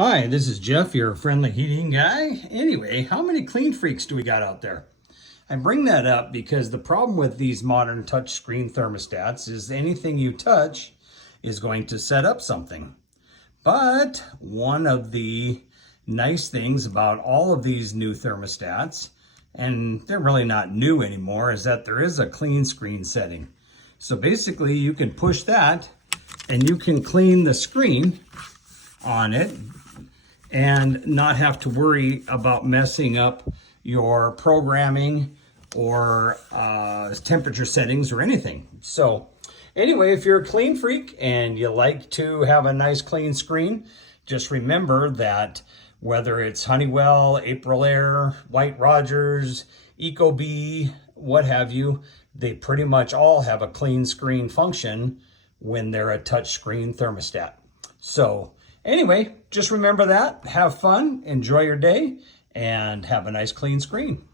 Hi, this is Jeff, your friendly heating guy. Anyway, how many clean freaks do we got out there? I bring that up because the problem with these modern touchscreen thermostats is anything you touch is going to set up something. But one of the nice things about all of these new thermostats, and they're really not new anymore, is that there is a clean screen setting. So basically you can push that and you can clean the screen on it and not have to worry about messing up your programming or temperature settings or anything. So anyway, if you're a clean freak and you like to have a nice clean screen, just remember that whether it's Honeywell, Aprilaire, White Rogers, Ecobee, what have you, they pretty much all have a clean screen function when they're a touch screen thermostat. So anyway, just remember that, have fun, enjoy your day, and have a nice clean screen.